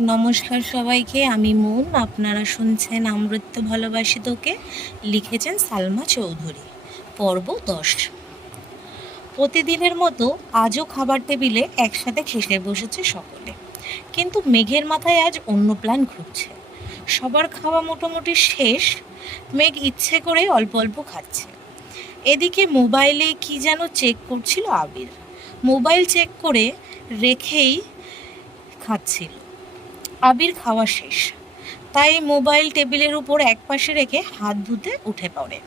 নমস্কার সবাইকে, আমি মুন। আপনারা শুনছেন আমৃত্যু ভালোবাসি তোকে। লিখেছেন সালমা চৌধুরী। পর্ব 10। প্রতিদিনের মতো আজও খাবার টেবিলে একসাথে খেতে বসেছে সকলে, কিন্তু মেঘের মাথায় আজ অন্য প্ল্যান ঘুরছে। সবার খাওয়া মোটামুটি শেষ, মেঘ ইচ্ছে করে অল্প অল্প খাচ্ছে। এদিকে মোবাইলে কি যেন চেক করছিল আবির। মোবাইল চেক করে রেখেই খাচ্ছিল। আবির খাওয়া শেষ, তাই মোবাইল টেবিলের উপর একপাশে রেখে হাত ধুতে উঠে পড়ে।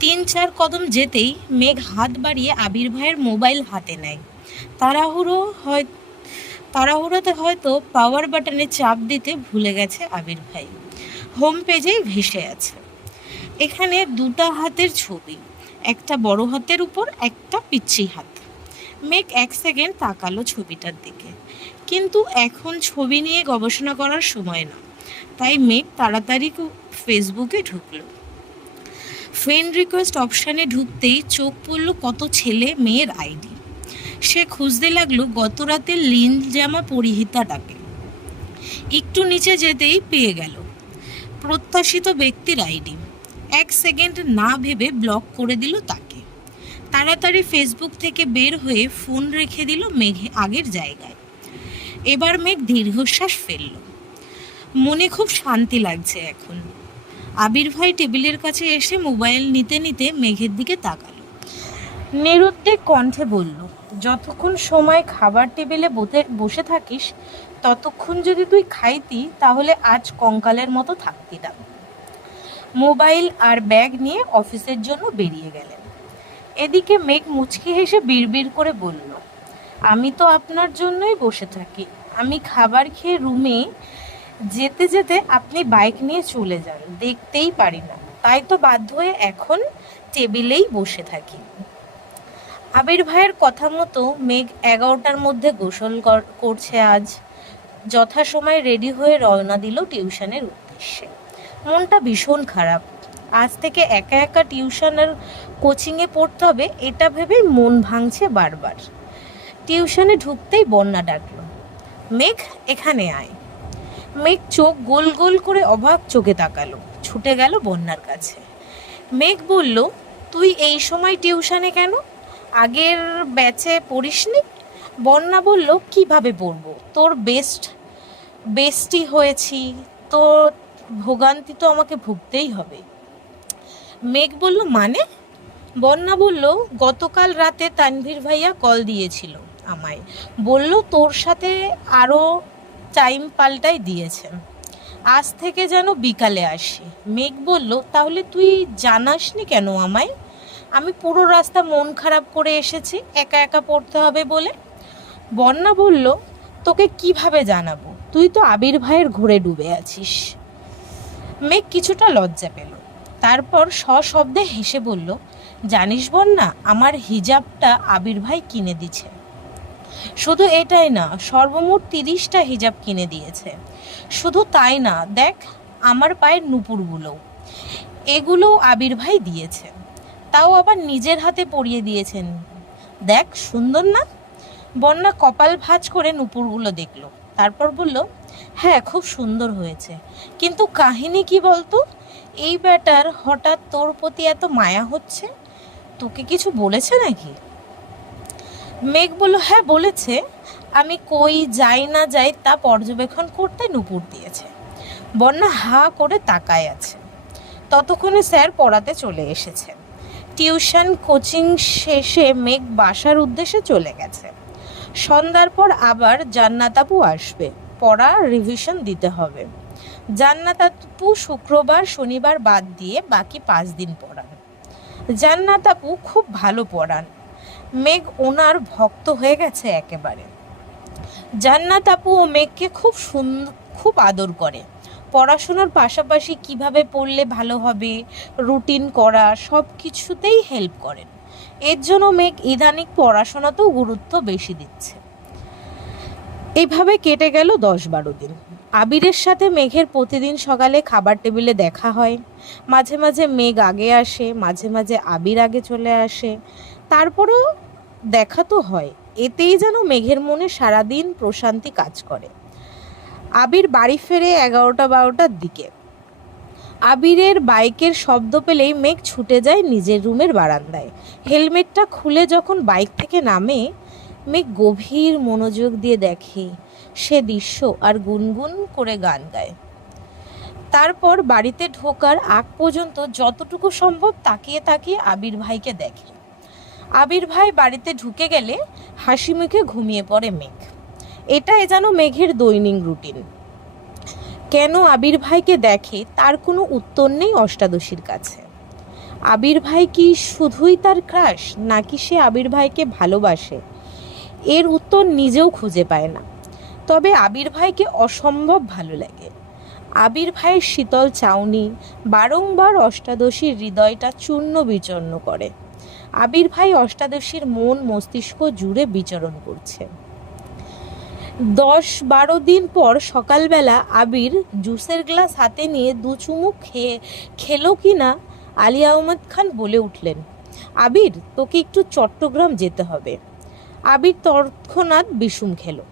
3-4 কদম যেতেই মেঘ হাত বাড়িয়ে আবির ভাইয়ের মোবাইল হাতে নেয়। তাড়াহুড়োতে হয়তো পাওয়ার বাটনে চাপ দিতে ভুলে গেছে আবির ভাই। হোম পেজেই ভেসে আছে এখানে দুটা হাতের ছবি, একটা বড় হাতের উপর, একটা পিচ্ছি হাত। মেঘ 1 সেকেন্ড তাকালো ছবিটার দিকে, কিন্তু এখন ছবি নিয়ে গবেষণা করার সময় না। তাই মেঘ তাড়াতাড়ি ফেসবুকে ঢুকলো। ফ্রেন্ড রিকোয়েস্ট অপশানে ঢুকতেই চোখ পড়ল কত ছেলে মেয়ের আইডি। সে খুঁজতে লাগলো গত রাতের নীল জামা পরিহিতাটাকে। একটু নিচে যেতেই পেয়ে গেল প্রত্যাশিত ব্যক্তির আইডি। 1 সেকেন্ড না ভেবে ব্লক করে দিল তাকে। তাড়াতাড়ি ফেসবুক থেকে বের হয়ে ফোন রেখে দিল মেঘে আগের জায়গায়। এবার মেঘ দীর্ঘশ্বাস ফেলল। মনে খুব শান্তি লাগছে এখন। আবির ভাই টেবিলের কাছে এসে মোবাইল নিতে নিতে মেঘের দিকে তাকালো। নিরুদ্বেগ কণ্ঠে বলল, যতক্ষণ সময় খাবার টেবিলে বসে থাকিস, ততক্ষণ যদি তুই খাইতি তাহলে আজ কঙ্কালের মতো থাকতি না। মোবাইল আর ব্যাগ নিয়ে অফিসের জন্য বেরিয়ে গেলেন। এদিকে মেঘ মুচকি হেসে বিড়বিড় করে বলল, আমি তো আপনার জন্যই বসে থাকি। আমি খাবার খেয়ে রুমে যেতে যেতে আপনি বাইক নিয়ে চলে যান, দেখতেই পারি না, তাই তো বাধ্য হয়ে এখন টেবিলেই বসে থাকি। আবির ভাইয়ের কথা মতো মেঘ 11টার মধ্যে গোসল করছে আজ। যথাসময়ে রেডি হয়ে রওনা দিল টিউশনের উদ্দেশ্যে। মনটা ভীষণ খারাপ। আজ থেকে একা একা টিউশনের কোচিংয়ে পড়তে হবে, এটা ভেবেই মন ভাঙছে বারবার। টিউশনে ঢুকতেই বন্যা ডাকল, মেঘ এখানে আয়। মেঘ চোখ গোল গোল করে অবাক চোখে তাকালো, ছুটে গেল বন্যার কাছে। মেঘ বলল, তুই এই সময় টিউশনে কেন? আগের ব্যাচে পড়িসনি? বন্যা বলল, কিভাবে পড়বো? তোর বেস্টি হয়েছি, তোর ভোগান্তি তো আমাকে ভুগতেই হবে। মেঘ বলল, মানে? বন্যা বলল, গতকাল রাতে তানভীর ভাইয়া কল দিয়েছিল আমায়, বলল তোর সাথে আরও টাইম পাল্টাই দিয়েছেন, আজ থেকে যেন বিকালে আসি। মেঘ বলল, তাহলে তুই জানাসনি কেন আমায়? আমি পুরো রাস্তা মন খারাপ করে এসেছি একা একা পড়তে হবে বলে। বন্যা বলল, তোকে কিভাবে জানাবো? তুই তো আবির ভাইয়ের ঘোরে ডুবে আছিস। মেঘ কিছুটা লজ্জা পেল, তারপর সশব্দে হেসে বলল, জানিস বন্যা, আমার হিজাবটা আবির ভাই কিনে দিচ্ছে। শুধু এটাই না, সর্বমোট 30টা হিজাব কিনে দিয়েছে। শুধু তাই না, দেখ আমার পায়ের নুপুরগুলো, এগুলোও আবির ভাই দিয়েছে, তাও আবার নিজের হাতে পরিয়ে দিয়েছেন। দেখ সুন্দর না? বন্যা কপাল ভাঁজ করে নুপুরগুলো দেখলো, তারপর বলল, হ্যাঁ খুব সুন্দর হয়েছে, কিন্তু কাহিনী কি বলতো? এই ব্যাটার হঠাৎ তোর প্রতি এত মায়া হচ্ছে, তোকে কিছু বলেছে নাকি? মেঘ বলল, হ্যাঁ বলেছে, আমি কই যাই না যাই তা পর্যবেক্ষণ করতে নুপুর দিয়েছে। বন্যা হা করে তাকায় আছে। ততক্ষণে স্যার পড়াতে চলে এসেছেন। টিউশন কোচিং শেষে মেঘ বাসার উদ্দেশ্যে চলে গেছে। সন্ধ্যার পর আবার জান্নাত আপু আসবে, পড়া রিভিশন দিতে হবে। জান্নাত আপু শুক্রবার শনিবার বাদ দিয়ে বাকি 5 দিন পড়ান। জান্নাত আপু খুব ভালো পড়ান। মেঘ ওনার ভক্ত হয়ে গেছে একেবারে। জান্নাত আপু ও মেঘকে খুব আদর করে। পড়াশোনার পাশাপাশি কিভাবে পড়লে ভালো হবে, রুটিন করা, সব কিছুতেই হেল্প করেন। এর জন্য মেঘ ইদানিং পড়াশোনাতেও গুরুত্ব বেশি দিচ্ছে। এইভাবে কেটে গেল 10-12 দিন। আবিরের সাথে মেঘের প্রতিদিন সকালে খাবার টেবিলে দেখা হয়। মাঝে মাঝে মেঘ আগে আসে, মাঝে মাঝে আবির আগে চলে আসে, তারপরেও দেখা তো হয়। এতেই যেন মেঘের মনে সারাদিন প্রশান্তি কাজ করে। আবির বাড়ি ফেরে 11টা-12টার দিকে। আবিরের বাইকের শব্দ পেলেই মেঘ ছুটে যায় নিজের রুমের বারান্দায়। হেলমেটটা খুলে যখন বাইক থেকে নামে, মেঘ গভীর মনোযোগ দিয়ে দেখে সে দৃশ্য আর গুনগুন করে গান গায়। তারপর বাড়িতে ঢোকার আগ পর্যন্ত যতটুকু সম্ভব তাকিয়ে তাকিয়ে আবির ভাইকে দেখে। আবির ভাই বাড়িতে ঢুকে গেলে হাসি মুখে ঘুমিয়ে পড়ে মেঘ। এটাই যেন মেঘের দৈনিক রুটিন। কেন আবির ভাইকে দেখে তার কোনো উত্তর নেই অষ্টাদশীর কাছে। আবির ভাই কি শুধুই তার ক্রাশ, নাকি সে আবির ভাইকে ভালোবাসে, এর উত্তর নিজেও খুঁজে পায় না। তবে আবির ভাইকে অসম্ভব ভালো লাগে। আবির ভাইয়ের শীতল চাউনি বারংবার অষ্টাদশীর হৃদয়টা চূর্ণ বিচূর্ণ করে। আবির ভাই অষ্টাদশীর মন মস্তিষ্ক জুড়ে বিচরণ করছে। 10-12 দিন পর সকালবেলা আবির জুসের গ্লাস হাতে নিয়ে দু চুমুক খেলো কিনা আলী আহমদ খান বলে উঠলেন, আবির, তোকে একটু চট্টগ্রাম যেতে হবে। আবির তৎক্ষণাৎ বিষুম খেলো।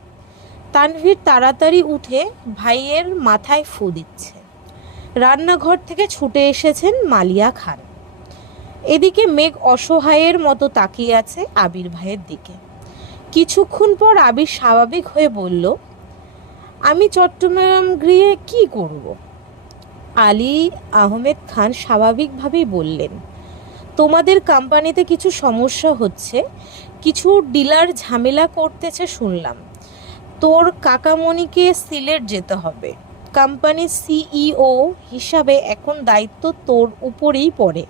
তানভীর তাড়াতাড়ি উঠে ভাইয়ের মাথায় ফু দিচ্ছে। রান্নাঘর থেকে ছুটে এসেছেন মালিয়া খান। এদিকে মেঘ অসহায়ের মতো তাকিয়ে আছে আবির ভাইয়ের দিকে। কিছুক্ষণ পর আবির স্বাভাবিক হয়ে বলল, আমি চট্টগ্রাম গিয়ে কি করব? আলী আহমেদ খান স্বাভাবিকভাবেই বললেন, তোমাদের কোম্পানিতে কিছু সমস্যা হচ্ছে, কিছু ডিলার ঝামেলা করতেছে শুনলাম। তোর কাকামণিকে সিলেট যেতে হবে। কোম্পানির সিইও হিসাবে এখন দায়িত্ব তোর উপরেই পড়ে।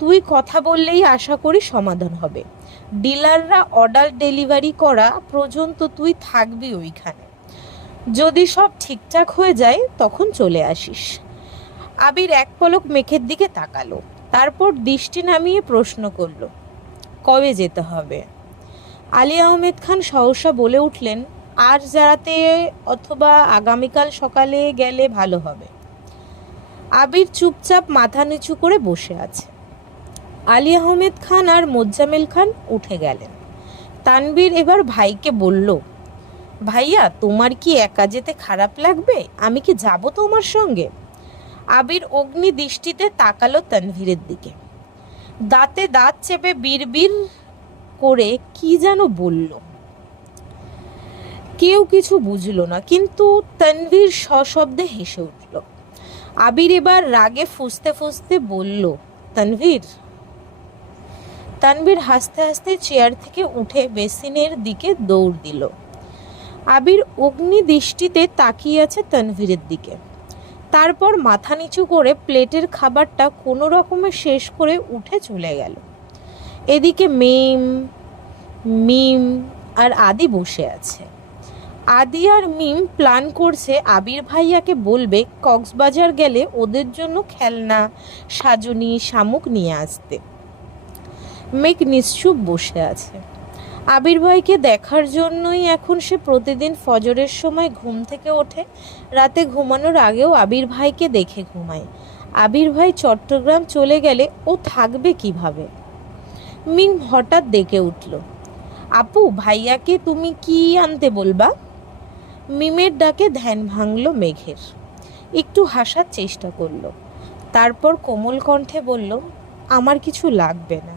তুই কথা বললেই আশা করি সমাধান হবে। ডিলাররা অর্ডার ডেলিভারি করা পর্যন্ত তুই থাকবি ওইখানে। যদি সব ঠিকঠাক হয়ে যায় তখন চলে আসিস। আবির এক পলক মেঘের দিকে তাকালো, তারপর দৃষ্টি নামিয়ে প্রশ্ন করল, কবে যেতে হবে? আলী আহমেদ খান সহসা বলে উঠলেন, আজ রাতে অথবা আগামীকাল সকালে গেলে ভালো হবে। আবির চুপচাপ মাথা নিচু করে বসে আছে। আলী আহমেদ খান আর মোজাম্মেল খান উঠে গেলেন। তানভীর এবার ভাইকে বলল, ভাইয়া, তোমার কি একা যেতে খারাপ লাগবে? আমি কি যাব তোমার সঙ্গে? আবির অগ্নি দৃষ্টিতে তাকালো তানভীরের দিকে। দাঁতে দাঁত চেপে বিড়বিড় করে কি যেন বলল। কেউ কিছু বুঝলো না, কিন্তু তানভীর সশব্দে হেসে উঠল। আবির এবার রাগে ফুঁসতে ফুঁসতে বলল, তানভীর। তানভীর হাসতে হাসতে চেয়ার থেকে উঠে বেসিনের দিকে দৌড় দিল। আবির অগ্নি দৃষ্টিতে তাকিয়ে আছে তানভীরের দিকে। তারপর মাথা নিচু করে প্লেটের খাবারটা কোনো রকমে শেষ করে উঠে চলে গেল। এদিকে মিম আর আদি বসে আছে। আদি আর মিম প্ল্যান করছে আবির ভাইয়াকে বলবে কক্সবাজার গেলে ওদের জন্য খেলনা, সাজনি, শামুক নিয়ে আসতে। মেঘ নিশ্চুপ বসে আছে। আবির ভাইকে দেখার জন্যই এখন সে প্রতিদিন ফজরের সময় ঘুম থেকে ওঠে। রাতে ঘুমানোর আগেও আবির ভাইকে দেখে ঘুমায়। আবির ভাই চট্টগ্রাম চলে গেলে ও থাকবে কিভাবে? মিম হঠাৎ ডেকে উঠল, আপু, ভাইয়াকে তুমি কি আনতে বলবা? মিমের ডাকে ধ্যান ভাঙল মেঘের। একটু হাসার চেষ্টা করল, তারপর কোমল কণ্ঠে বলল, আমার কিছু লাগবে না।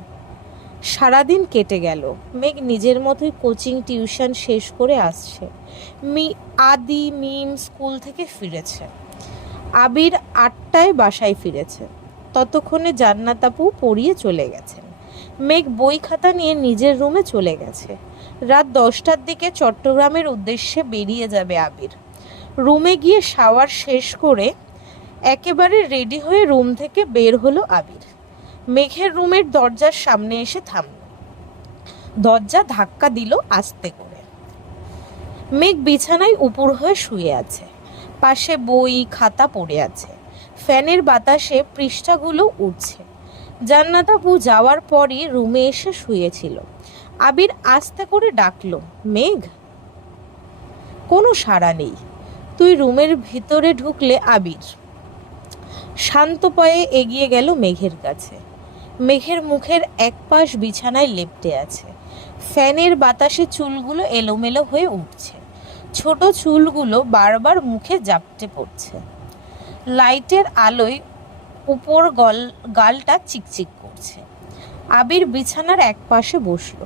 সারাদিন কেটে গেল। মেঘ নিজের মতোই কোচিং টিউশন শেষ করে আসছে। আদি মিম স্কুল থেকে ফিরেছে। আবির 8টায় বাসায় ফিরেছে। ততক্ষণে জান্নাত আপু পড়িয়ে চলে গেছেন। মেঘ বই খাতা নিয়ে নিজের রুমে চলে গেছে। রাত 10টার দিকে চট্টগ্রামের উদ্দেশ্যে বেরিয়ে যাবে আবির। রুমে গিয়ে শাওয়ার শেষ করে একেবারে রেডি হয়ে রুম থেকে বের হলো আবির। মেঘের রুমের দরজার সামনে এসে থামল। দরজা ধাক্কা দিল আস্তে করে। মেঘ বিছানায় উপুর হয়ে শুয়ে আছে। পাশে বই খাতা পড়ে আছে। ফ্যানের বাতাসে পৃষ্ঠাগুলো উঠছে। জান্নাত আপু যাওয়ার পরই রুমে এসে শুয়েছিল। আবির আস্তে করে ডাকলো, মেঘ। কোনো সাড়া নেই। তুই রুমের ভিতরে ঢুকলে আবির শান্ত পায়ে এগিয়ে গেল মেঘের কাছে। মেঘের মুখের এক পাশ বিছানায় লেপ্টে আছে। ফ্যানের বাতাসে চুলগুলো এলোমেলো হয়ে উঠছে। ছোট চুলগুলো বারবার মুখে জাপটে পড়ছে। লাইটের আলোয় উপর গালটা চিকচিক করছে। আবির বিছানার এক পাশে বসলো।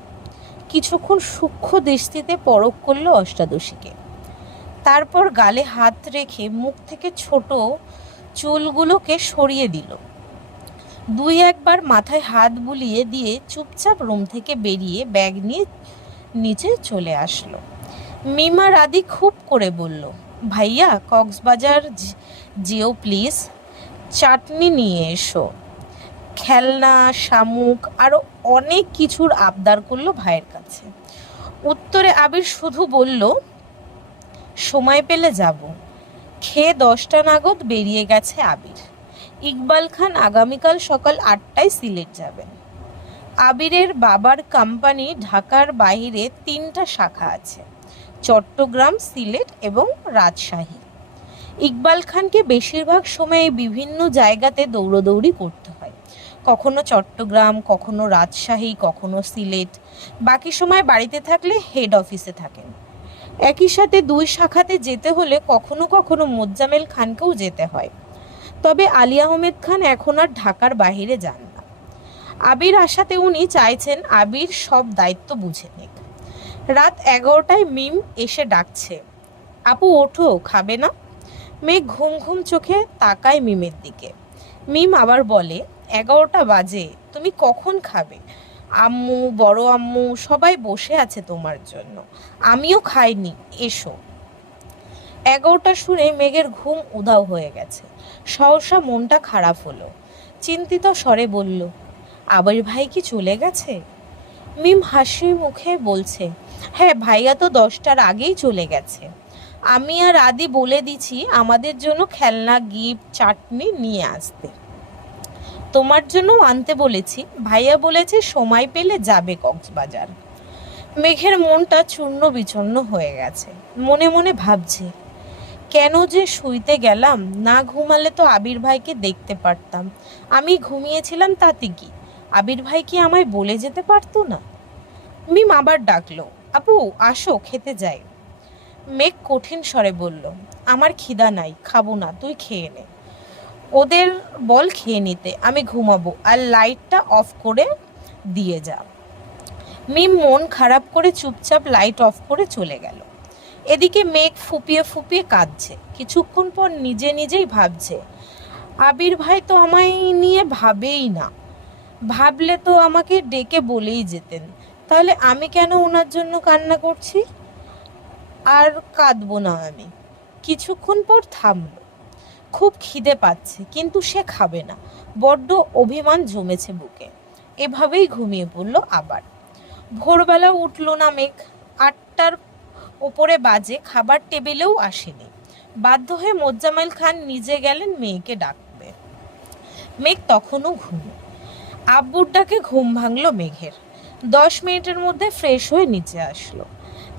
কিছুক্ষণ সূক্ষ্ম দৃষ্টিতে পরখ করলো অষ্টাদশীকে। তারপর গালে হাত রেখে মুখ থেকে ছোট চুলগুলোকে সরিয়ে দিল। দুই একবার মাথায় হাত বুলিয়ে দিয়ে চুপচাপ রুম থেকে বেরিয়ে ব্যাগ নিয়ে নিচে চলে আসলো। মিমা রাদি খুব করে বলল, ভাইয়া কক্সবাজার যেও প্লিজ, চাটনি নিয়ে এসো। খেলনা, শামুক আরও অনেক কিছুর আবদার করলো ভাইয়ের কাছে। উত্তরে আবির শুধু বলল, সময় পেলে যাব। খেয়ে 10টা নাগাদ বেরিয়ে গেছে আবির। ইকবাল খান আগামীকাল সকাল 8টায় সিলেট যাবেন। আবিরের বাবার কোম্পানি ঢাকার বাইরে 3টা শাখা আছে, চট্টগ্রাম, সিলেট এবং রাজশাহী। ইকবাল খানকে বেশিরভাগ সময় বিভিন্ন জায়গাতে দৌড়দৌড়ি করতে হয়, কখনো চট্টগ্রাম, কখনো রাজশাহী, কখনো সিলেট। বাকি সময় বাড়িতে থাকলে হেড অফিসে থাকেন। একই সাথে 2 শাখাতে যেতে হলে কখনো কখনো মোজাম্মেল খানকেও যেতে হয়। তবে আলী আহমেদ খান এখন আর ঢাকার বাইরে যান না। আবির আসাতে উনি চাইছেন আবির সব দায়িত্ব বুঝে নিক। রাত 11টায় মিম এসে ডাকছে, আপু ওঠো, খাবে না? মেঘ ঘুম ঘুম চোখে তাকায় মিমের দিকে। মিম আবার বলে, 11টা বাজে, তুমি কখন খাবে? আম্মু, বড় আম্মু সবাই বসে আছে তোমার জন্য, আমিও খাইনি, এসো। 11টা শুনে মেঘের ঘুম উধাও হয়ে গেছে। সহসা মনটা খারাপ হলো। চিন্তিত স্বরে বলল, আবির ভাই কি চলে গেছে? মিম হাসি মুখে বলছে, হ্যাঁ ভাইয়া তো 10টার আগেই চলে গেছে। আমি আর আদি বলে দিছি আমাদের জন্য খেলনা, গিফট, চাটনি নিয়ে আসতে। তোমার জন্য আনতে বলেছি। ভাইয়া বলেছে সময় পেলে যাবে কক্সবাজার। মেঘের মনটা চূর্ণ বিচূর্ণ হয়ে গেছে। মনে মনে ভাবছে, কেন যে শুইতে গেলাম? না ঘুমালে তো আবির ভাইকে দেখতে পারতাম। আমি ঘুমিয়েছিলাম তাতে কি? আবির ভাই কি আমায় বলে যেতে পারতো না? মিম আবার ডাকলো, আপু আসো, খেতে যাই। মেঘ কঠিন স্বরে বলল, আমার খিদা নাই, খাবো না, তুই খেয়ে নে। ওদের বল খেয়ে নিতে, আমি ঘুমাবো, আর লাইটটা অফ করে দিয়ে যা। মিম মন খারাপ করে চুপচাপ লাইট অফ করে চলে গেল। এদিকে মেঘ ফুপিয়ে ফুপিয়ে কাঁদছে। কিছুক্ষণ পর নিজে নিজেই ভাবছে, আবির ভাই তো আমায় নিয়ে ভাবেই না। ভাবলে তো আমাকে ডেকে বলেই যেতেন। তাহলে আমি কেন ওনার জন্য কান্না করছি? আর কাঁদবো না আমি। কিছুক্ষণ পর থামলো। খুব খিদে পাচ্ছে, কিন্তু সে খাবে না। বড্ড অভিমান জমেছে বুকে। এভাবেই ঘুমিয়ে পড়ল আবার। ভোরবেলা উঠল না মেঘ। 8টার ওপরে বাজে, খাবার টেবিলেও আসেনি। বাধ্য হয়ে মোজাম্মেল খান নিজে গেলেন মেয়েকে ডাকবে। মেঘ তখনও ঘুমে। আব্বুর ডাকে ঘুম ভাঙলো মেঘের। 10 মিনিটের মধ্যে ফ্রেশ হয়ে নিচে আসলো।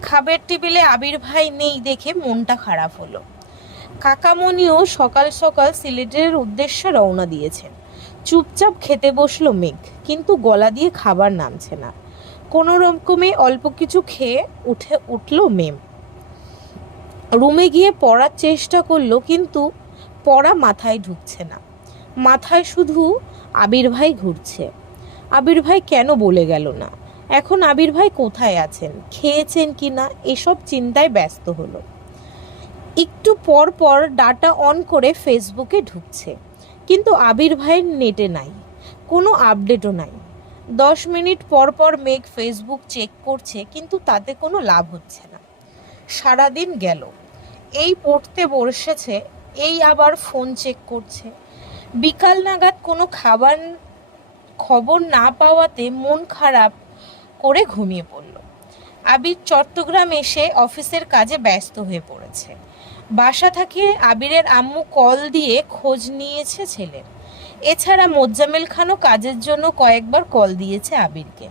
খাবার টেবিলে আবির ভাই নেই দেখে মনটা খারাপ হলো। কাকামণিও সকাল সকাল সিলেটের উদ্দেশ্যে রওনা দিয়েছেন। চুপচাপ খেতে বসলো মেঘ, কিন্তু গলা দিয়ে খাবার নামছে না। কোনো রকমে অল্প কিছু খেয়ে উঠলো মেম। রুমে গিয়ে পড়ার চেষ্টা করলো, কিন্তু পড়া মাথায় ঢুকছে না। মাথায় শুধু আবির ভাই ঘুরছে। আবির ভাই কেন বলে গেল না? এখন আবির ভাই কোথায় আছেন, খেয়েছেন কি না, এসব চিন্তায় ব্যস্ত হলো। একটু পর পর ডাটা অন করে ফেসবুকে ঢুকছে, কিন্তু আবির ভাইয়ের নেটে নাই, কোনো আপডেটও নাই। 10 মিনিট পর পর মেঘ ফেসবুক চেক করছে, কিন্তু তাতে কোনো লাভ হচ্ছে না। সারাদিন গেল, এই পড়তে বসেছে, এই আবার ফোন চেক করছে। বিকাল নাগাদ কোনো খবর না পাওয়াতে মন খারাপ করে ঘুমিয়ে পড়ল। আবির চট্টগ্রাম এসে অফিসের কাজে ব্যস্ত হয়ে পড়েছে। বাসা থেকে আবিরের আম্মু কল দিয়ে খোঁজ নিয়েছে ছেলের। এছাড়া মোজাম্মেল খানও কাজের জন্য কয়েকবার কল দিয়েছে আবিরকে।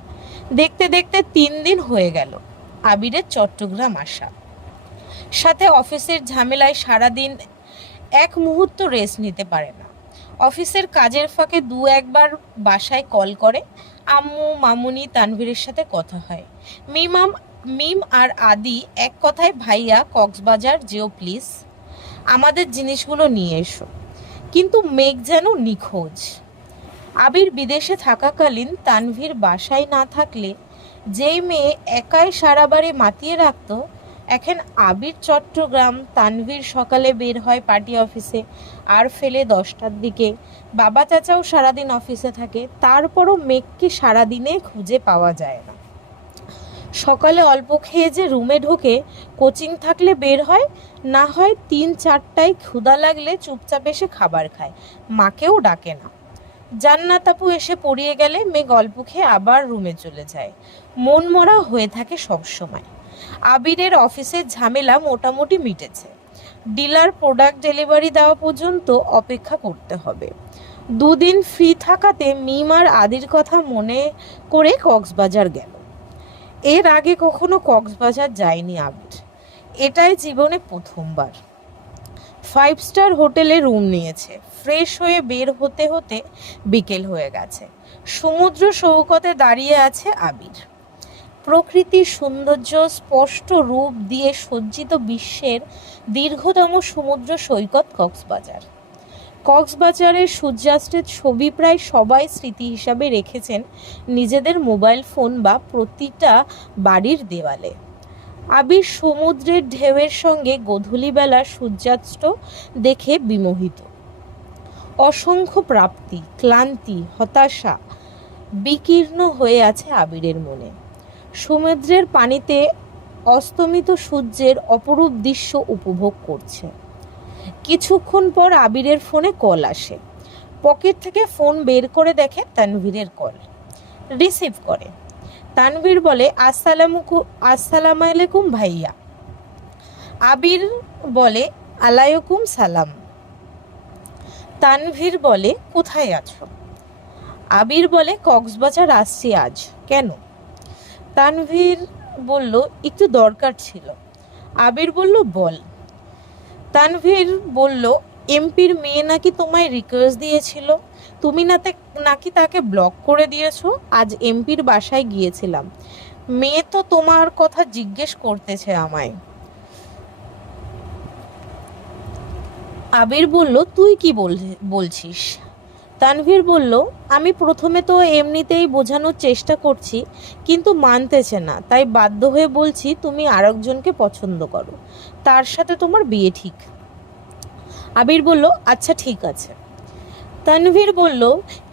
দেখতে দেখতে 3 দিন হয়ে গেল আবিরের চট্টগ্রাম আসা। সাথে অফিসের ঝামেলায় সারাদিন এক মুহূর্ত রেস্ট নিতে পারে না। অফিসের কাজের ফাঁকে 2-1বার বাসায় কল করে। আম্মু, মামুনি, তানভীরের সাথে কথা হয়। মিম আর আদি এক কথায়, ভাইয়া কক্সবাজার যেও প্লিজ, আমাদের জিনিসগুলো নিয়ে এসো। কিন্তু মেঘ যেন নিখোঁজ। আবির বিদেশে থাকাকালীন তানভীর বাসায় না থাকলে যেই মেয়ে একাই সারা বাড়ি মাতিয়ে রাখত, এখন আবির চট্টগ্রাম, তানভীর সকালে বের হয় পার্টি অফিসে আর ফেলে 10টার দিকে। বাবা চাচাও সারাদিন অফিসে থাকে, তারপরও মেঘকে সারাদিনে খুঁজে পাওয়া যায় না। সকালে অল্প খেয়ে যে রুমে ঢোকে, কোচিং থাকলে বের হয়, না হয় 3-4টায় ক্ষুধা লাগলে চুপচাপ এসে খাবার খায়, মাকেও ডাকে না। জান্নাত আপু এসে পড়িয়ে গেলে মেয়ে গল্প খেয়ে আবার রুমে চলে যায়। মন মরা হয়ে থাকে সবসময়। আবিরের অফিসের ঝামেলা মোটামুটি মিটেছে, ডিলার প্রোডাক্ট ডেলিভারি দেওয়া পর্যন্ত অপেক্ষা করতে হবে। 2 দিন ফ্রি থাকাতে মিম আর আদির কথা মনে করে কক্সবাজার গেল। এর আগে কখনো কক্সবাজার যায়নি আবির, এটাই জীবনে প্রথমবার। 5 স্টার হোটেলে রুম নিয়েছে। ফ্রেশ হয়ে বের হতে হতে বিকেল হয়ে গেছে। সমুদ্র সৈকতে দাঁড়িয়ে আছে আবির। প্রকৃতির সৌন্দর্য, স্পষ্ট রূপ দিয়ে সজ্জিত বিশ্বের দীর্ঘতম সমুদ্র সৈকত কক্সবাজার। কক্সবাজারের সূর্যাস্তের ছবি প্রায় সবাই স্মৃতি হিসাবে রেখেছেন নিজেদের মোবাইল ফোন বা প্রতিটা বাড়ির দেওয়ালে। আবির সমুদ্রের ঢেউয়ের সঙ্গে গোধূলিবেলার সূর্যাস্ত দেখে বিমোহিত। অসংখ্য প্রাপ্তি, ক্লান্তি, হতাশা বিকীর্ণ হয়ে আছে আবিরের মনে। সমুদ্রের পানিতে অস্তমিত সূর্যের অপরূপ দৃশ্য উপভোগ করছে। কিছুক্ষণ পর আবিরের ফোনে কল আসে। পকেট থেকে ফোন বের করে দেখে তানভীরের কল। রিসিভ করে। তানভীর বলে, আসসালামু আলাইকুম ভাইয়া। আবির বলে, আলাইকুম সালাম। তানভীর বলে, কোথায় আছো? আবির বলে, কক্সবাজার আসছি আজ। কেন? তানভীর বলল, একটু দরকার ছিল। আবির বলল, বল। তানভীর বলল, এমপির মেয়ে নাকি তোমায় রিকোয়েস্ট দিয়েছিল, তুমি নাকি তাকে ব্লক করে দিয়েছো। আজ এমপির বাসায় গিয়েছিলাম, মেয়ে তো তোমার কথা জিজ্ঞেস করতেছে আমায়। আবির বলল, তুই কি বলছিস? তানভীর বলল, আমি প্রথমে তো এমনিতেই বোঝানোর চেষ্টা করছি, কিন্তু মানতেছে না, তাই বাধ্য হয়ে বলছি তুমি আরেকজনকে পছন্দ করো, তার সাথে তোমার বিয়ে ঠিক। আবির বলল, আচ্ছা ঠিক আছে। তানভীর বলল,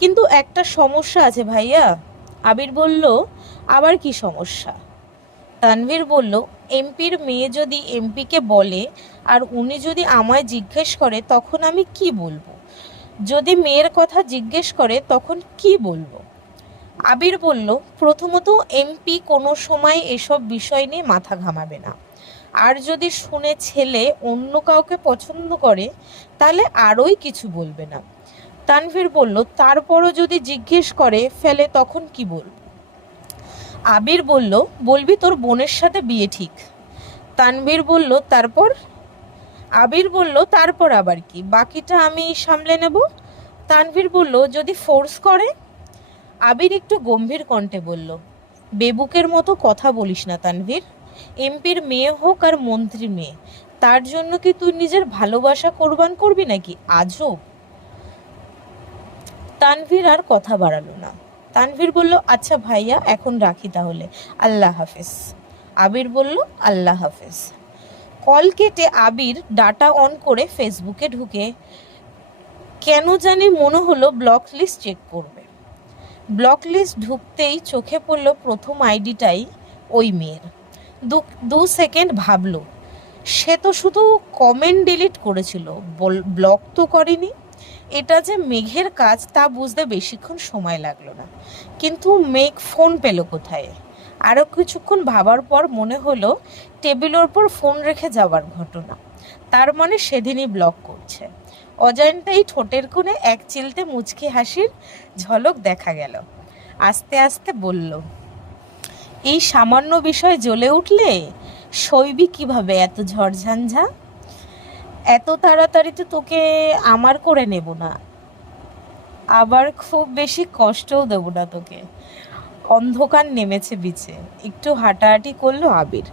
কিন্তু একটা সমস্যা আছে ভাইয়া। আবির বলল, আবার কি সমস্যা? তানভীর বলল, এমপির মেয়ে যদি এমপিকে বলে আর উনি যদি আমায় জিজ্ঞেস করে তখন আমি কি বলবো? যদি মেয়ের কথা জিজ্ঞেস করে তখন কি বলবো? আবির বলল, প্রথমত এমপি কোনো সময় এসব বিষয় নিয়ে মাথা ঘামাবে না, আর যদি শুনে ছেলে অন্য কাউকে পছন্দ করে তাহলে আরোই কিছু বলবে না। তানভীর বলল, তারপরও যদি জিজ্ঞেস করে ফেলে তখন কি বলবো? আবির বলল, বলবি তোর বোনের সাথে বিয়ে ঠিক। তানভীর বলল, তারপর? আবির বলল, তারপর আবার কি, বাকিটা আমি সামলে নেব। তানভীর বলল, যদি ফোর্স করে? আবির একটু গম্ভীর কণ্ঠে বলল, বেবুকের মতো কথা বলিস না তানভীর। এমপির মেয়ে হোক আর মন্ত্রীর মেয়ে, তার জন্য কি তুই নিজের ভালোবাসা কোরবান করবি নাকি? আজব। তানভীর আর কথা বাড়ালো না। তানভীর বলল, আচ্ছা ভাইয়া, এখন রাখি তাহলে, আল্লাহ হাফেজ। আবির বলল, আল্লাহ হাফেজ। কল কেটে আবির ডাটা অন করে ফেসবুকে ঢুকে কেন জানি মনে হলো ব্লক লিস্ট চেক করবে। ব্লক লিস্ট ঢুকতেই চোখে পড়ল প্রথম আইডিটাই ওই মেয়ের। 2 সেকেন্ড ভাবলো, সে তো শুধু কমেন্ট ডিলিট করেছিল, ব্লক তো করেনি। এটা যে মেঘের কাজ তা বুঝতে বেশিক্ষণ সময় লাগলো না। কিন্তু মেঘ ফোন পেল কোথায়? আরও কিছুক্ষণ ভাবার পর মনে হলো টেবিলের ওপর ফোন রেখে যাওয়ার ঘটনা। তার মানে সেদিনই ব্লক করছে। অজান্তেই ঠোঁটের কোণে এক চিলতে মুচকি হাসির ঝলক দেখা গেল। আস্তে আস্তে বলল, এই সামান্য বিষয় জ্বলে উঠলে সইবি কিভাবে এত ঝড়ঝঞ্ঝা? এত তাড়াতাড়ি তো তোকে আমার করে নেব না, আবার খুব বেশি কষ্টও দেব না তোকে। অন্ধকার নেমেছে বিচে। একটু হাঁটাহাঁটি করলো আবির।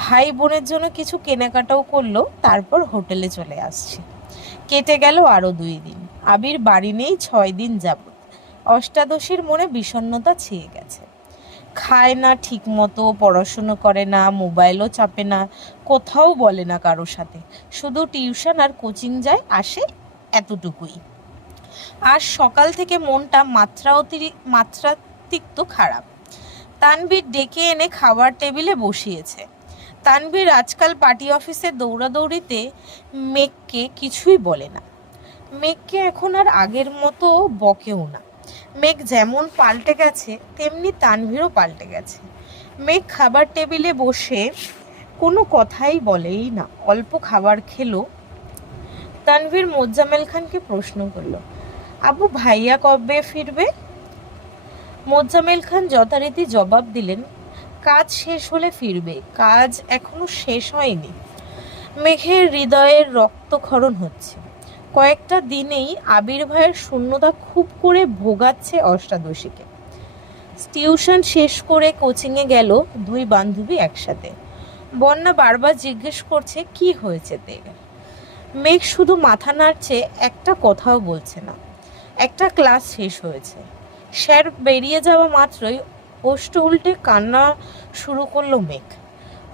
ভাই বোনের জন্য কিছু কেনাকাটাও করলো, তারপর হোটেলে চলে আসছে। কেটে গেল আরো 2 দিন। আবির বাড়ি নেই 6 দিন যাবৎ। অষ্টাদশীর মনে বিষণ্ণতা ছেয়ে গেছে। খায় না ঠিক মতো, পড়াশুনো করে না, মোবাইলও চাপে না, কোথাও বলে না কারোর সাথে, শুধু টিউশন আর কোচিং যায় আসে, এতটুকুই। আর সকাল থেকে মনটা মাত্রাতিরিক্ত খারাপ। তানভীর ডেকে এনে খাবার টেবিলে বসিয়েছে। তানভীর আজকাল পার্টি অফিসে দৌড়াদৌড়িতে মেঘকে কিছুই বলে না। মেঘকে এখন আর আগের মতো বকেও না। মেঘ যেমন পাল্টে গেছে তেমনি তানভীরও পাল্টে গেছে। মেঘ খাবার টেবিলে বসে কোনো কথাই বলেই না, অল্প খাবার খেলো। তানভীর মোজাম্মেল খানকে প্রশ্ন করলো, আবু ভাইয়া কবে ফিরবে? মোজাম্মেল খান যথারীতি জবাব দিলেন, কাজ শেষ হলে ফিরবে, কাজ এখনো শেষ হয়নি। মেঘের হৃদয়ের রক্তক্ষরণ হচ্ছে। কয়েকটা দিনেই আবির ভাইয়ের শূন্যতা খুব করে ভোগাচ্ছে অষ্টাদশীকে। টিউশন শেষ করে কোচিংয়ে গেল 2 বান্ধবী একসাথে। বন্যা বারবার জিজ্ঞেস করছে কি হয়েছে তের। মেঘ শুধু মাথা নাড়ছে, একটা কথাও বলছে না। একটা ক্লাস শেষ হয়েছে। স্যার বেরিয়ে যাওয়া মাত্রই ওষ্ঠ উল্টে কান্না শুরু করলো মেঘ।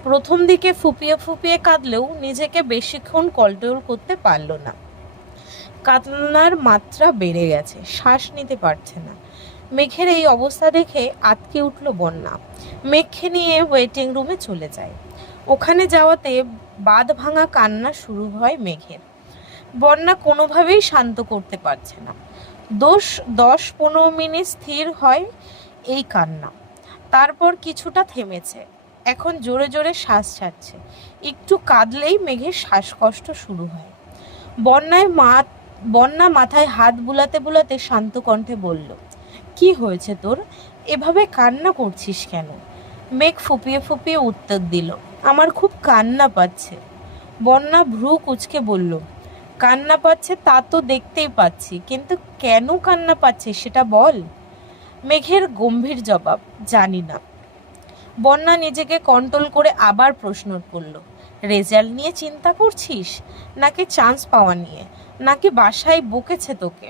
প্রথম দিকে ফুপিয়ে ফুপিয়ে কাঁদলেও নিজেকে বেশিক্ষণ কন্ট্রোল করতে পারল না। কান্নার মাত্রা বেড়ে গেছে, শ্বাস নিতে পারছে না। মেঘের এই অবস্থা দেখে আঁতকে উঠল বন্যা। মেঘকে নিয়ে ওয়েটিং রুমে চলে যায়। ওখানে যাওয়াতে বাঁধ ভাঙা কান্না শুরু হয় মেঘের। বন্যা কোনোভাবেই শান্ত করতে পারছে না। 10-15 মিনিট স্থির হয় এই কান্না, তারপর কিছুটা থেমেছে। এখন জোরে জোরে শ্বাস ছাড়ছে। একটু কাঁদলেই মেঘের শ্বাসকষ্ট শুরু হয়। বন্যা মাথায় হাত বুলাতে বুলাতে শান্ত কণ্ঠে বলল, কি হয়েছে তোর? এভাবে কান্না করছিস কেন? মেঘ ফুপিয়ে ফুপিয়ে উত্তর দিল, আমার খুব কান্না পাচ্ছে। বন্যা ভ্রু কুঁচকে বলল, কান্না পাচ্ছে তা তো দেখতেই পাচ্ছি, কিন্তু কেন কান্না পাচ্ছে সেটা বল। মেঘের গম্ভীর জবাব, জানি না। বন্যা নিজেকে কন্ট্রোল করে আবার প্রশ্ন করল, রেজাল্ট নিয়ে চিন্তা করছিস, নাকি চান্স পাওয়া নিয়ে, নাকি বাসায় বকেছে তোকে?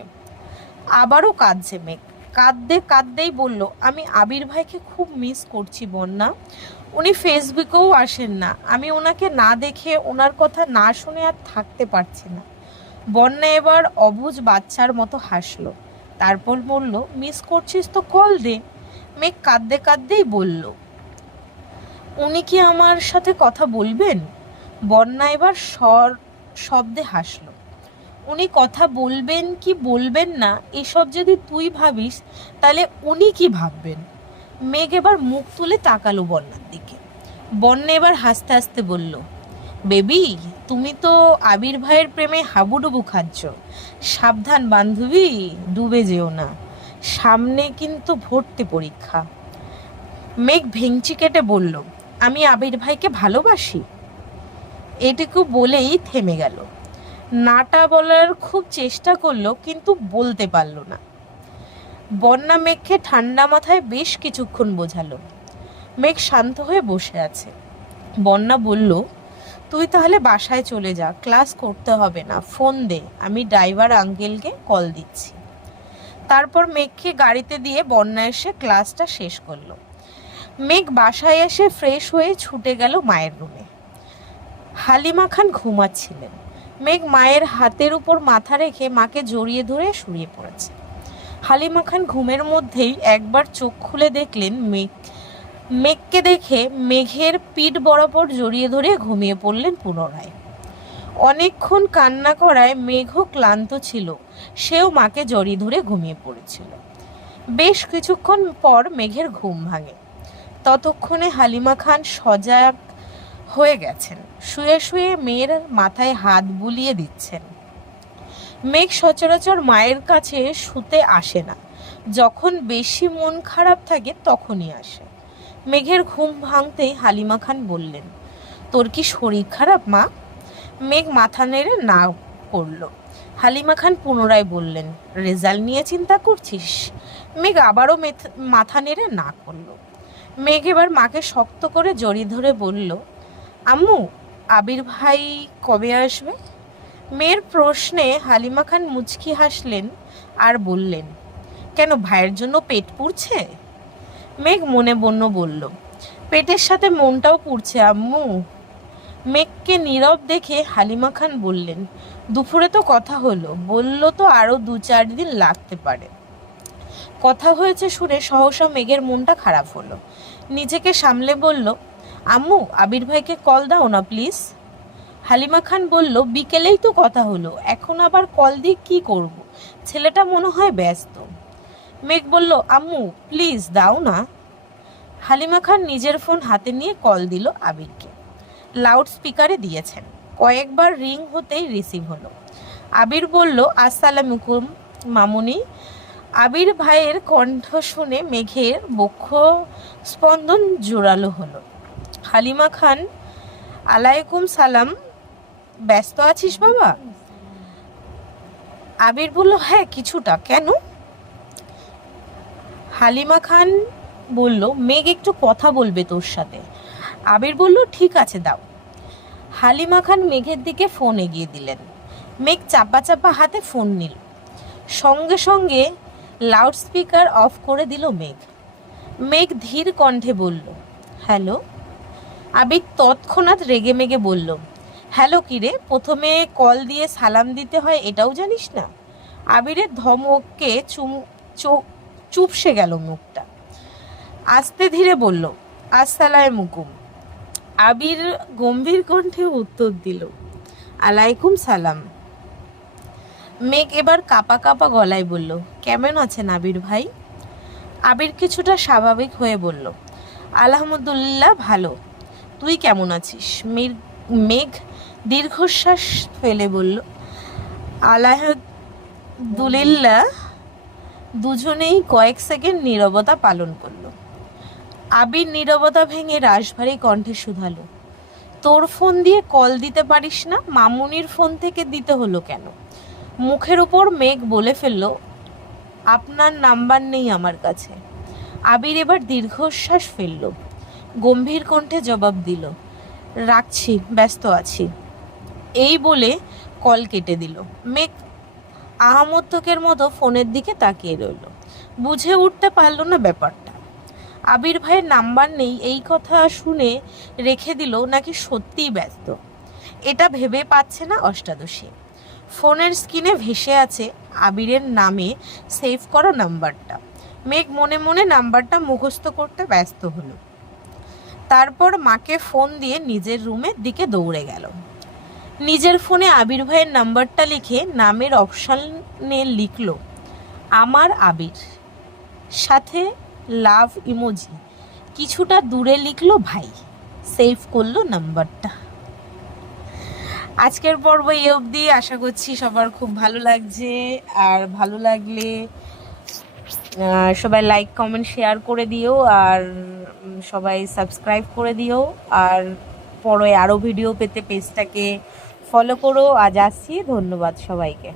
আবারও কাঁদছে মেঘ। কাঁদতে কাঁদতেই বলল, আমি আবির ভাইকে খুব মিস করছি বন্যা। উনি ফেসবুকেও আসেন না, আমি ওনাকে না দেখে, ওনার কথা না শুনে আর থাকতে পারছি না। বন্যা এবার অবুঝ বাচ্চার মতো হাসলো, তারপর বলল, মিস করছিস তো কল দে। মেঘ কাঁদতে কাঁদতেই বলল, উনি কি আমার সাথে কথা বলবেন? বন্যা এবার শব্দে হাসলো। উনি কথা বলবেন কি বলবেন না এসব যদি তুই ভাবিস, তাহলে উনি কি ভাববেন? মেঘ এবার মুখ তুলে তাকালো বন্যার দিকে। বন্যা এবার হাসতে হাসতে বলল, বেবি, তুমি তো আবির ভাইয়ের প্রেমে হাবুডুবু খাচ্ছ। সাবধান বান্ধবী, ডুবে যেও না, সামনে কিন্তু ভর্তি পরীক্ষা। মেঘ ভেঙচি কেটে বলল, আমি আবির ভাইকে ভালোবাসি। এটুকু বলেই থেমে গেল। নাটা বলার খুব চেষ্টা করলো, কিন্তু বলতে পারল না। বন্যা মেঘকে ঠান্ডা মাথায় বেশ কিছুক্ষণ বোঝালো। মেঘ শান্ত হয়ে বসে আছে। বন্যা বলল, তুই তাহলে বাসায় চলে যা, ক্লাস করতে হবে না, ফোন দে, আমি ড্রাইভার আঙ্কেলকে কল দিচ্ছি। তারপর মেঘকে গাড়িতে দিয়ে বন্যা এসে ক্লাসটা শেষ করলো। মেঘ বাসায় এসে ফ্রেশ হয়ে ছুটে গেল মায়ের রুমে। হালিমা খান ঘুমাচ্ছিলেন। মেঘ মায়ের হাতের উপর মাথা রেখে মাকে জড়িয়ে ধরে শুয়ে পড়েছে। হালিমা খান ঘুমের মধ্যেই একবার চোখ খুলে দেখলেন মেঘকে দেখে মেঘের পিঠ বরাবর জড়িয়ে ধরে ঘুমিয়ে পড়লেন পুনরায়। অনেকক্ষণ কান্না করায় মেঘও ক্লান্ত ছিল, সেও মাকে জড়িয়ে ধরে ঘুমিয়ে পড়েছিল। বেশ কিছুক্ষণ পর মেঘের ঘুম ভাঙে। ততক্ষণে হালিমা খান সজাগ হয়ে গেছেন, শুয়ে শুয়ে মেয়ের মাথায় হাত বুলিয়ে দিচ্ছেন। মেঘ সচরাচর মায়ের কাছে শুতে আসে না, যখন বেশি মন খারাপ থাকে তখনই আসে। মেঘের ঘুম ভাঙতেই হালিমা খান বললেন, তোর কি শরীর খারাপ মা? মেঘ মাথা নেড়ে না করল। হালিমা খান পুনরায় বললেন, রেজাল্ট নিয়ে চিন্তা করছিস? মেঘ আবারও মাথা নেড়ে না করল। মেঘ এবার মাকে শক্ত করে জড়িয়ে ধরে বলল, আম্মু, আবির ভাই কবে আসবে? মেয়ের প্রশ্নে হালিমা খান মুচকি হাসলেন আর বললেন, কেন, ভাইয়ের জন্য পেট পুড়ছে? মেঘ মনে বন্য বলল, পেটের সাথে মনটাও পুড়ছে আম্মু। মেঘকে নীরব দেখে হালিমা খান বললেন, দুপুরে তো কথা হলো, বলল তো আরও 2-4 দিন লাগতে পারে। কথা হয়েছে শুনে সহসা মেঘের মনটা খারাপ হলো। নিজেকে সামলে বলল, আম্মু, আবির ভাইকে কল দাও না প্লিজ। হালিমা খান বলল, বিকেলেই তো কথা হলো, এখন আবার কল দিয়ে কি করব? ছেলেটা মনে হয় ব্যস্ত। মেঘ বলল, আম্মু প্লিজ দাও না। হালিমা খান নিজের ফোন হাতে নিয়ে কল দিল আবিরকে। লাউড স্পিকারে দিয়েছেন। কয়েকবার রিং হতেই রিসিভ হলো। আবির বলল, আসসালামুকুম মামুনি। আবির ভাইয়ের কণ্ঠ শুনে মেঘের বক্ষ স্পন্দন জোরালো হলো। হালিমা খান, আলাইকুম সালাম, ব্যস্ত আছিস বাবা? আবির বলল, হ্যাঁ কিছুটা, কেন? হালিমা খান বলল, মেঘ একটু কথা বলবে তোর সাথে। আবির বলল, ঠিক আছে দাও। হালিমা খান মেঘের দিকে ফোন এগিয়ে দিলেন। মেঘ চাপা চাপা হাতে ফোন নিল। সঙ্গে সঙ্গে লাউড স্পিকার অফ করে দিল মেঘ। মেঘ ধীর কণ্ঠে বলল, হ্যালো। আবির তৎক্ষণাৎ রেগে মেগে বলল, হ্যালো কিরে, প্রথমে কল দিয়ে সালাম দিতে হয় এটাও জানিস না? আবিরের ধমকে চুপসে গেল মুখটা। আস্তে ধীরে বলল, আসসালামুকুম। আবির গম্ভীর কণ্ঠে উত্তর দিল, আলাইকুম সালাম। মেঘ এবার কাঁপা কাঁপা গলায় বলল, কেমন আছেন আবির ভাই? আবির কিছুটা স্বাভাবিক হয়ে বলল, আলহামদুলিল্লাহ ভালো, তুই কেমন আছিস? মেঘ দীর্ঘশ্বাস ফেলে বলল, আলহামদুলিল্লাহ। দুজনেই কয়েক সেকেন্ড নীরবতা পালন করলো। আবির নীরবতা ভেঙে রাশভারী কণ্ঠে শুধালো, তোর ফোন দিয়ে কল দিতে পারিস না? মামুনির ফোন থেকে দিতে হলো কেন? মুখের উপর মেঘ বলে ফেলল, আপনার নাম্বার নেই আমার কাছে। আবির এবার দীর্ঘশ্বাস ফেলল, গম্ভীর কণ্ঠে জবাব দিল, রাখছি, ব্যস্ত আছি। এই বলে কল কেটে দিল। মেঘ আহামত্তকের মতো ফোনের দিকে তাকিয়ে রইল। বুঝে উঠতে পারল না ব্যাপারটা। আবির ভাইয়ের নাম্বার নেই এই কথা শুনে রেখে দিল নাকি সত্যিই ব্যস্ত, এটা ভেবে পাচ্ছে না অষ্টাদশী। ফোনের স্ক্রিনে ভেসে আছে আবিরের নামে সেভ করা নাম্বারটা। মেঘ মনে মনে নাম্বারটা মুখস্থ করতে ব্যস্ত হলো। তারপর মাকে ফোন দিয়ে নিজের রুমের দিকে দৌড়ে গেল। নিজের ফোনে আবির ভাইয়ের নাম্বারটা লিখে নামের অপশানে লিখল, আমার আবির, সাথে লাভ ইমোজি। কিছুটা দূরে লিখলো ভাই। সেভ করলো নাম্বারটা। আজকের পর্ব এই অবধি। আশা করছি সবার খুব ভালো লাগছে। আর ভালো লাগলে সবাই লাইক কমেন্ট শেয়ার করে দিও, আর সবাই সাবস্ক্রাইব করে দিও। আর পরে আরও ভিডিও পেতে পেজটাকে ফলো করো। আজ আসছি, ধন্যবাদ সবাইকে।